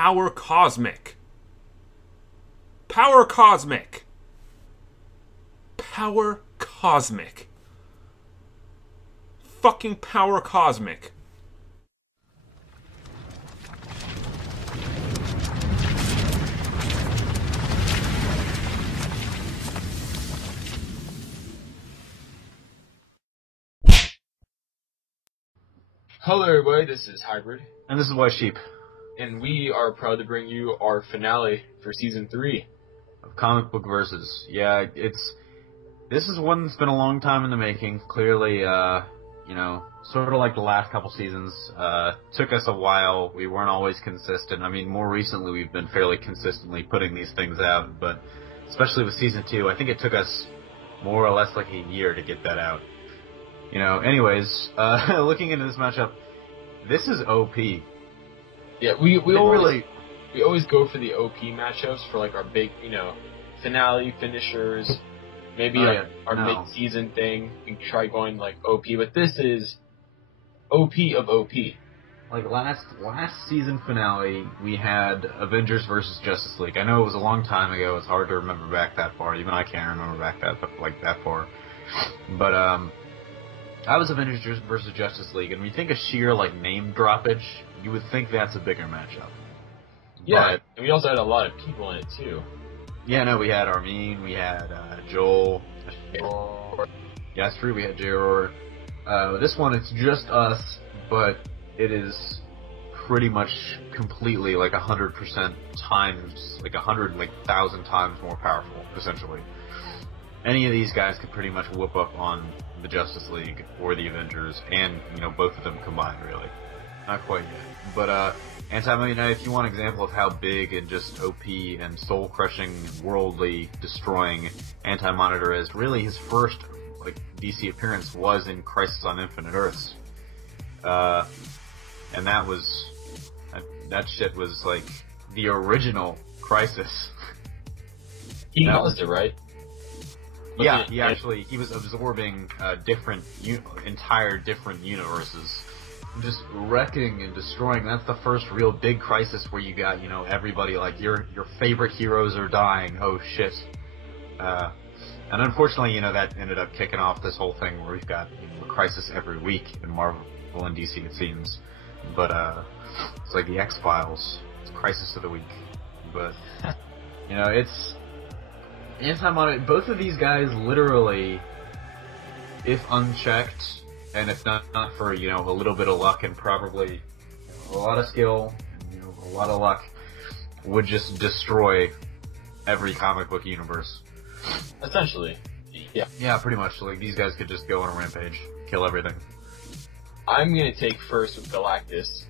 Power cosmic. Power cosmic. Power cosmic. Fucking power cosmic. Hello everybody, this is Hybrid. And this is White Sheep. And we are proud to bring you our finale for Season 3. Of Comic Book Versus. Yeah, this is one that's been a long time in the making. Clearly, sort of like the last couple seasons. Took us a while. We weren't always consistent. I mean, more recently we've been fairly consistently putting these things out, but especially with Season 2, I think it took us more or less like a year to get that out. Anyways, looking into this matchup, this is OP. Yeah, we always go for the OP matchups for like our big, finale finishers, maybe our mid-season thing. We try going like OP, but this is OP of OP. Like last season finale, we had Avengers versus Justice League. I know it was a long time ago. It's hard to remember back that far. Even I can't remember back that far. But that was Avengers versus Justice League, and when you think of sheer name droppage, you would think that's a bigger matchup. Yeah, and we also had a lot of people in it too. Yeah, no, we had Armin, we had Joel. Yeah, that's true. We had J.R. This one, it's just us, but it is pretty much completely 100% times, 100,000 times more powerful, essentially. Any of these guys could pretty much whoop up on the Justice League or the Avengers, and both of them combined, really. Not quite yet, but if you want an example of how big and just OP and soul-crushing, worldly destroying Anti-Monitor is, really his first DC appearance was in Crisis on Infinite Earths, and that shit was the original Crisis. He caused it, right? Yeah, he was absorbing entire different universes, just wrecking and destroying. That's the first real big Crisis where you got, everybody your favorite heroes are dying. Oh shit. And unfortunately, that ended up kicking off this whole thing where we've got a Crisis every week in Marvel and DC, it seems. But it's like the X-Files. It's Crisis of the Week. But it's Anti-Monitor, both of these guys literally, if unchecked, and if not for, a little bit of luck and probably a lot of skill, a lot of luck, would just destroy every comic book universe. Essentially. Yeah. Yeah, pretty much. These guys could just go on a rampage, kill everything. I'm gonna take first with Galactus.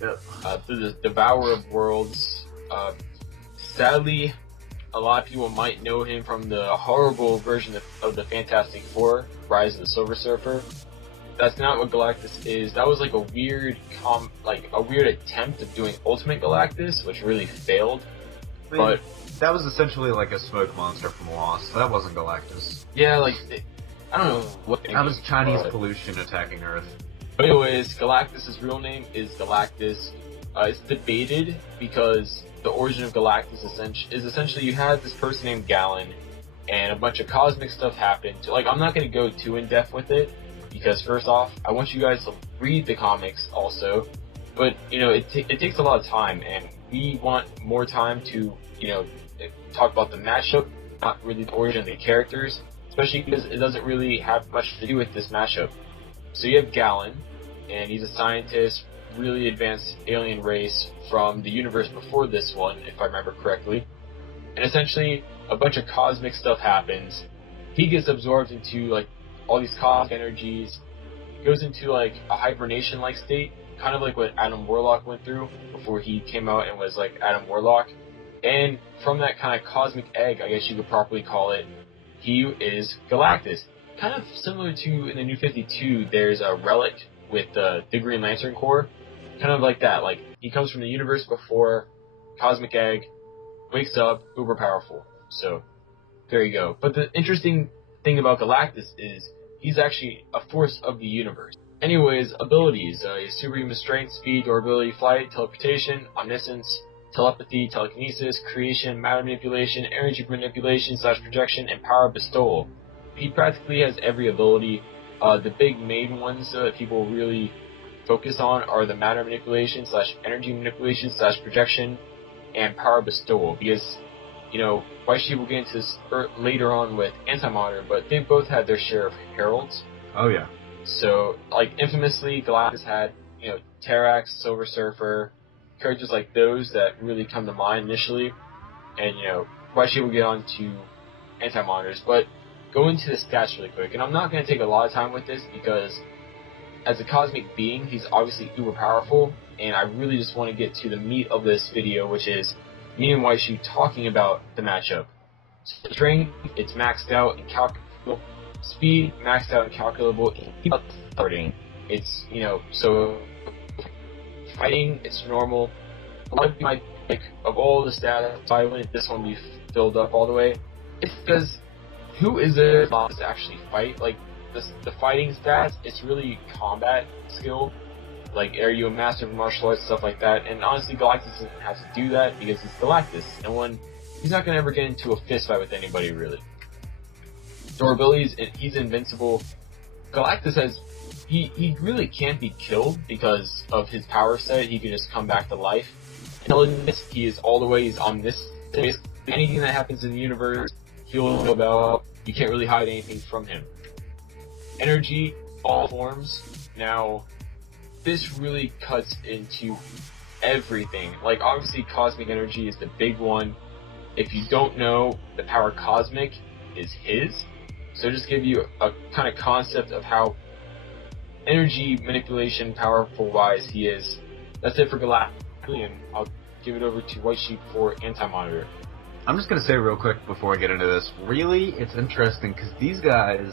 Yep. The Devourer of Worlds. Sadly, a lot of people might know him from the horrible version of the Fantastic Four, Rise of the Silver Surfer. That's not what Galactus is. That was a weird attempt of doing Ultimate Galactus, which really failed. But that was essentially a smoke monster from Lost. That wasn't Galactus. Yeah, I don't know what. That was Chinese pollution attacking Earth. But anyways, Galactus' real name is Galactus. It's debated because the origin of Galactus is essentially you had this person named Galen, and a bunch of cosmic stuff happened. I'm not going to go too in depth with it because first off, I want you guys to read the comics also. But it takes a lot of time, and we want more time to talk about the mashup, not really the origin of the characters, especially because it doesn't really have much to do with this mashup. So you have Galen, and he's a scientist, really advanced alien race from the universe before this one, if I remember correctly. And essentially, a bunch of cosmic stuff happens. He gets absorbed into all these cosmic energies, goes into a hibernation-like state, kind of like what Adam Warlock went through before he came out and was Adam Warlock. And from that kind of cosmic egg, I guess you could properly call it, he is Galactus. Kind of similar to in the New 52, there's a relic with the Green Lantern Corps. Kind of like that. He comes from the universe before, cosmic egg, wakes up, uber powerful. So, there you go. But the interesting thing about Galactus is he's actually a force of the universe. Anyways, abilities. Superhuman strength, speed, durability, flight, teleportation, omniscience, telepathy, telekinesis, creation, matter manipulation, energy manipulation / projection, and power bestowal. He practically has every ability. The big main ones that people really focus on are the matter manipulation / energy manipulation / projection and power bestowal, because, you know, White Sheep will get into this later on with Anti-Monitor, but they both had their share of heralds. Oh yeah. So, like, infamously, Galactus had, you know, Terrax, Silver Surfer, characters like those that really come to mind initially, and, you know, White Sheep will get on to Anti-Monitors, but go into the stats really quick, and I'm not going to take a lot of time with this, because as a cosmic being, he's obviously uber powerful, and I really just want to get to the meat of this video, which is me and White Sheep talking about the matchup. Strength, it's maxed out and calculable. Speed, maxed out and calculable. It's, you know, so fighting, it's normal. A lot of my pick of all the stats, I wouldn't this one be filled up all the way. It's because who is there to actually fight? Like, the fighting stats, it's really combat skill. Like, are you a master of martial arts, stuff like that? And honestly, Galactus doesn't have to do that because he's Galactus. And he's not going to ever get into a fist fight with anybody, really. Durability, he's invincible. Galactus has, he really can't be killed because of his power set. He can just come back to life. Intelligence, he is all the way, he's omniscient. Anything that happens in the universe, he'll know about. You can't really hide anything from him. Energy, all forms. Now, this really cuts into everything. Like, obviously, cosmic energy is the big one. If you don't know, the power cosmic is his. So just give you a kind of concept of how energy manipulation, powerful-wise, he is. That's it for Galactus, and I'll give it over to White Sheep for Anti-Monitor. I'm just going to say real quick before I get into this, really, it's interesting because these guys,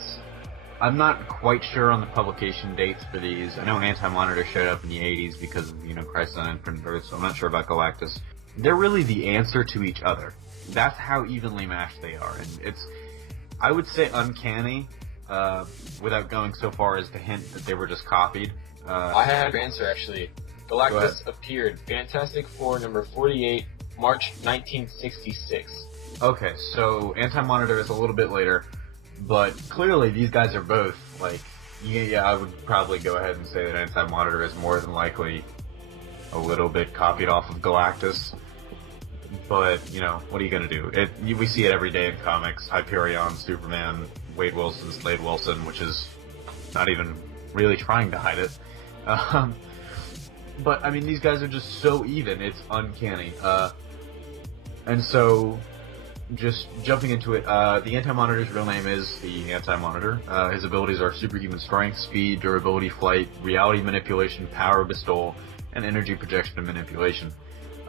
I'm not quite sure on the publication dates for these. I know Anti-Monitor showed up in the 80s because of, you know, Crisis on Infinite Earths, so I'm not sure about Galactus. They're really the answer to each other. That's how evenly matched they are, and it's, I would say, uncanny, without going so far as to hint that they were just copied. I have your answer, actually. Galactus appeared, Fantastic Four number 48, March 1966. Okay, so Anti-Monitor is a little bit later, but clearly these guys are both, like, yeah, I would probably go ahead and say that Anti-Monitor is more than likely a little bit copied off of Galactus. But, you know, what are you going to do? We see it every day in comics. Hyperion, Superman, Wade Wilson, Slade Wilson, which is not even really trying to hide it. But, I mean, these guys are just so even. It's uncanny. And so, just jumping into it, the Anti-Monitor's real name is the Anti-Monitor. His abilities are superhuman strength, speed, durability, flight, reality manipulation, power bestowal, and energy projection and manipulation.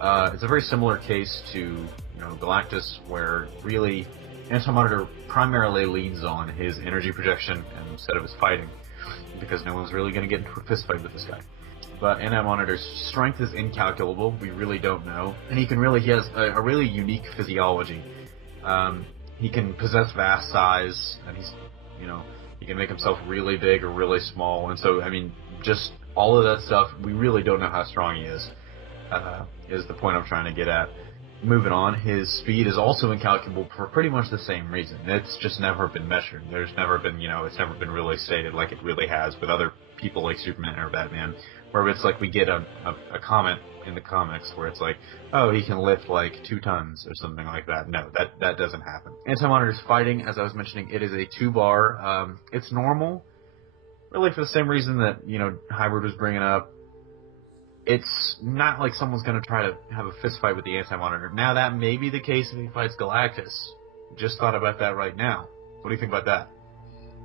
It's a very similar case to, you know, Galactus, where really Anti-Monitor primarily leans on his energy projection instead of his fighting, because no one's really going to get into a fist fight with this guy. But Anti-Monitor's strength is incalculable. We really don't know, and he has a really unique physiology. He can possess vast size, and he can make himself really big or really small, and so, I mean, just all of that stuff, we really don't know how strong he is the point I'm trying to get at. Moving on, his speed is also incalculable for pretty much the same reason. It's just never been measured. There's never been, it's never been really stated like it really has with other people like Superman or Batman, where it's like we get a comment in the comics where it's like, oh, he can lift like 2 tons or something like that. No, that doesn't happen. Anti-Monitor's fighting, as I was mentioning, it is a 2-bar. It's normal, really for the same reason that, Hybrid was bringing up. It's not like someone's going to try to have a fist fight with the Anti-Monitor. Now, that may be the case if he fights Galactus. Just thought about that right now. What do you think about that?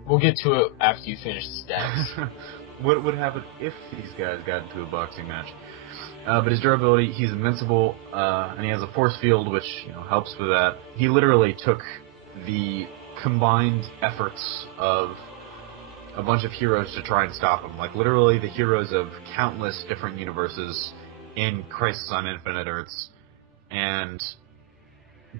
We'll get to it after you finish the stats. What would happen if these guys got into a boxing match? But his durability, he's invincible, and he has a force field, which helps with that. He literally took the combined efforts of a bunch of heroes to try and stop him. Like, literally the heroes of countless different universes in Crisis on Infinite Earths, and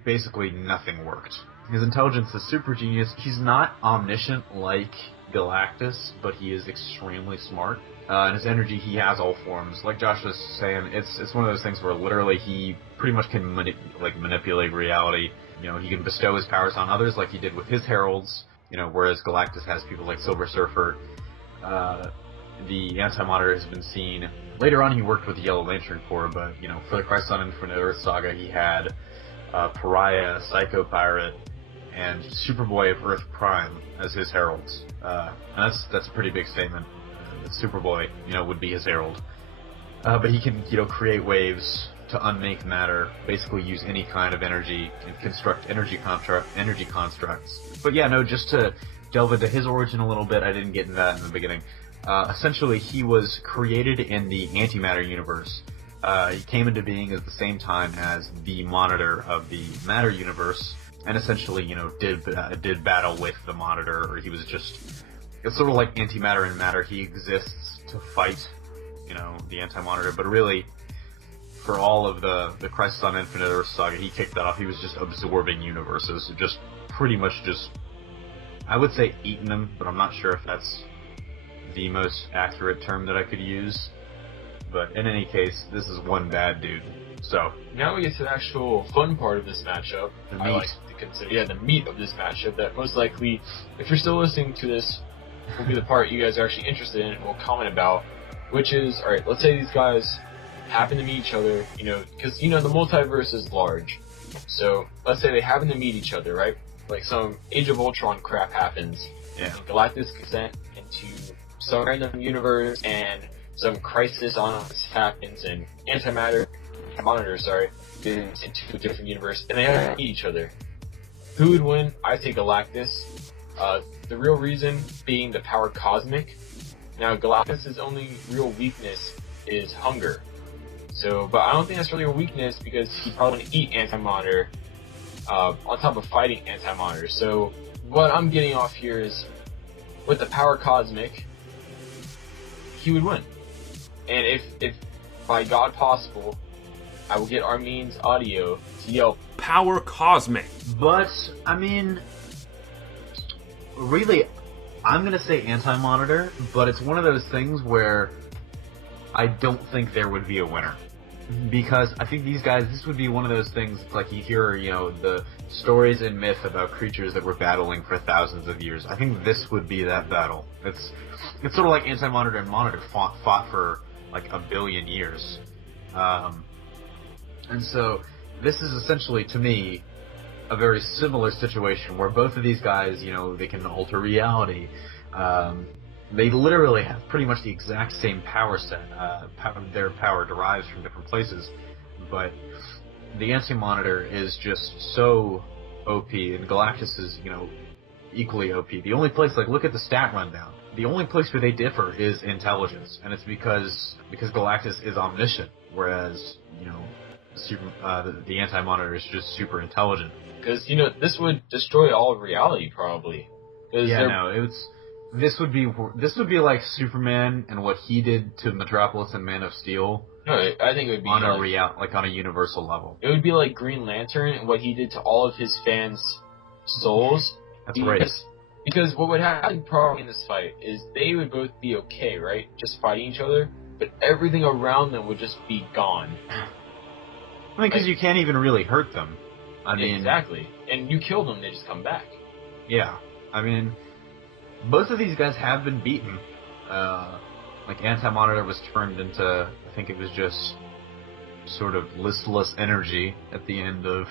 basically nothing worked. His intelligence is super genius. He's not omniscient like Galactus, but he is extremely smart. And his energy, he has all forms. Like Josh was saying, it's one of those things where literally he pretty much can manipulate reality. You know, he can bestow his powers on others like he did with his heralds. You know, whereas Galactus has people like Silver Surfer. The Anti-Monitor has been seen. Later on, he worked with the Yellow Lantern Corps, but, you know, for the Crisis on Infinite Earth saga, he had Pariah, Psycho Pirate, and Superboy of Earth Prime as his heralds. And that's a pretty big statement. Superboy, you know, would be his herald. But he can, you know, create waves to unmake matter, basically use any kind of energy and construct energy constructs. But yeah, no, just to delve into his origin a little bit, I didn't get into that in the beginning. Essentially, he was created in the antimatter universe. He came into being at the same time as the Monitor of the Matter universe, and essentially, you know, did battle with the Monitor, or he was just... It's sort of like antimatter and matter. He exists to fight, you know, the Anti-Monitor, but really, for all of the Crisis on Infinite Earth saga, he kicked that off. He was just absorbing universes, just pretty much just, I would say eating them, but I'm not sure if that's the most accurate term that I could use. But in any case, this is one bad dude. So now we get to the actual fun part of this matchup. The meat. I like to consider, the meat of this matchup. That most likely, if you're still listening to this, will be the part you guys are actually interested in and will comment about. Which is, all right, let's say these guys happen to meet each other, you know, because you know the multiverse is large. So let's say they happen to meet each other, right? Like some Age of Ultron crap happens. Yeah. And Galactus gets sent into some random universe, and some crisis on Earth happens, and Monitor, gets into a different universe, and they have to meet each other. Who would win? I say Galactus. The real reason being the power cosmic. Now, Galactus' only real weakness is hunger. So, but I don't think that's really a weakness because he probably want to eat Anti-Monitor on top of fighting Anti-Monitor. So, what I'm getting off here is, with the power cosmic, he would win. And if by God possible, I will get Armin's audio to yell, Power cosmic. But, I mean, really, I'm gonna say Anti-Monitor, but it's one of those things where I don't think there would be a winner. Because I think these guys, this would be one of those things, like you hear, you know, the stories and myth about creatures that were battling for thousands of years. I think this would be that battle. It's sort of like Anti-Monitor and Monitor fought for like 1 billion years. And so this is essentially, to me, a very similar situation where both of these guys, you know, they can alter reality. They literally have pretty much the exact same power set. Their power derives from different places, but the Anti-Monitor is just so OP, and Galactus is, you know, equally OP. The only place, like, look at the stat rundown. The only place where they differ is intelligence, and it's because Galactus is omniscient, whereas, you know, the Anti-Monitor is just super intelligent. Because, you know, this would destroy all of reality, probably. Yeah, no, this would be like Superman and what he did to Metropolis and Man of Steel. No, I think it would be on a universal level. It would be like Green Lantern and what he did to all of his fans' souls. That's right. Because what would happen probably in this fight is they would both be okay, right? Just fighting each other, but everything around them would just be gone. I mean, because you can't even really hurt them. I mean, exactly. And you kill them, they just come back. Yeah. I mean, both of these guys have been beaten. Like, Anti-Monitor was turned into, I think it was just sort of listless energy at the end of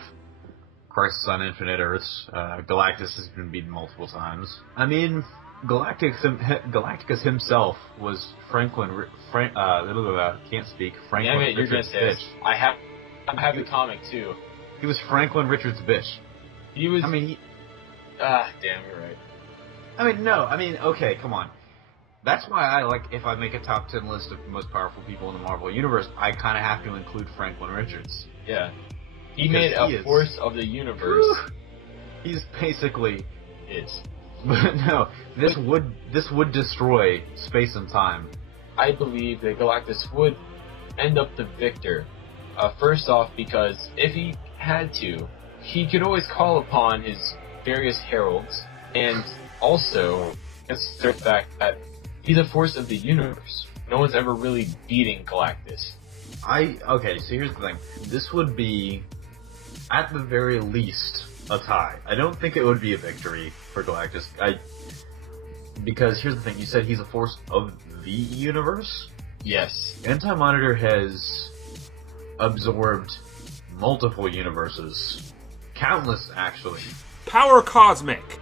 Crisis on Infinite Earths. Galactus has been beaten multiple times. I mean, Galactus himself was Franklin Richards' bitch. I have the comic too. He was Franklin Richards' bitch. He was. I mean, damn, you're right. I mean, no. I mean, okay, come on. That's why I like, if I make a top 10 list of most powerful people in the Marvel Universe, I kind of have to include Franklin Richards. Yeah. He made a force of the universe. He's basically it. But no, this would destroy space and time. I believe that Galactus would end up the victor. First off, because if he had to, he could always call upon his various heralds, and also consider the fact that he's a force of the universe. no one's ever really beating Galactus. Okay, so here's the thing. This would be, at the very least, a tie. I don't think it would be a victory for Galactus. Because here's the thing, you said he's a force of the universe? Yes. Anti-Monitor has absorbed multiple universes. Countless, actually. Power cosmic.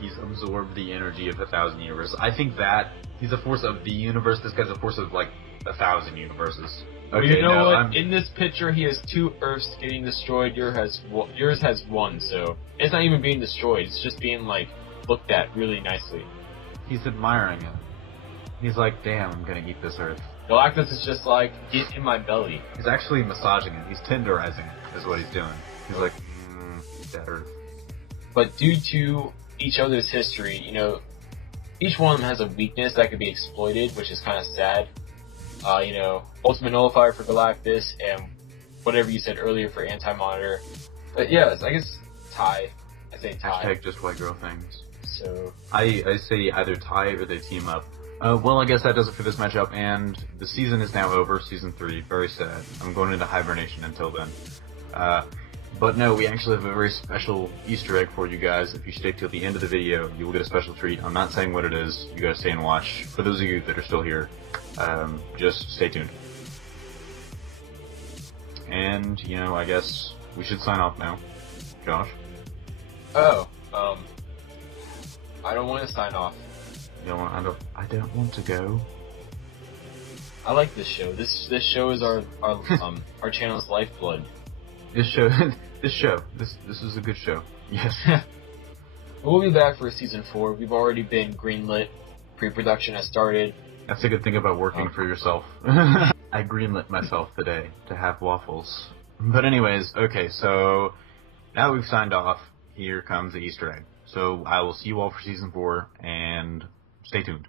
He's absorbed the energy of 1,000 universes. I think that he's a force of the universe. This guy's a force of, like, 1,000 universes. Okay, you know what? In this picture, he has 2 Earths getting destroyed. Yours has 1, so it's not even being destroyed. It's just being, like, looked at really nicely. He's admiring it. He's like, damn, I'm gonna eat this Earth. Galactus is just like, get in my belly. He's actually massaging it. He's tenderizing it, is what he's doing. He's like, that Earth. But due to each other's history, you know, each one of them has a weakness that could be exploited, which is kind of sad. You know, Ultimate Nullifier for Galactus, and whatever you said earlier for Anti-Monitor. But yeah, I guess tie. I say tie. Hashtag just white girl things. So I say either tie or they team up. Well, I guess that does it for this matchup, and the season is now over, Season 3. Very sad. I'm going into hibernation until then. But no, we actually have a very special Easter egg for you guys. If you stay till the end of the video, you will get a special treat. I'm not saying what it is. You gotta stay and watch. For those of you that are still here, just stay tuned. And, you know, I guess we should sign off now. Josh? Oh, I don't want to sign off. You don't want, I don't want to go. I like this show. This show is our channel's lifeblood. This is a good show. Yes. We'll be back for Season 4. We've already been greenlit. Pre-production has started. That's a good thing about working for yourself. I greenlit myself today to have waffles. But anyways, okay, so now we've signed off. Here comes the Easter egg. So I will see you all for Season 4, and stay tuned.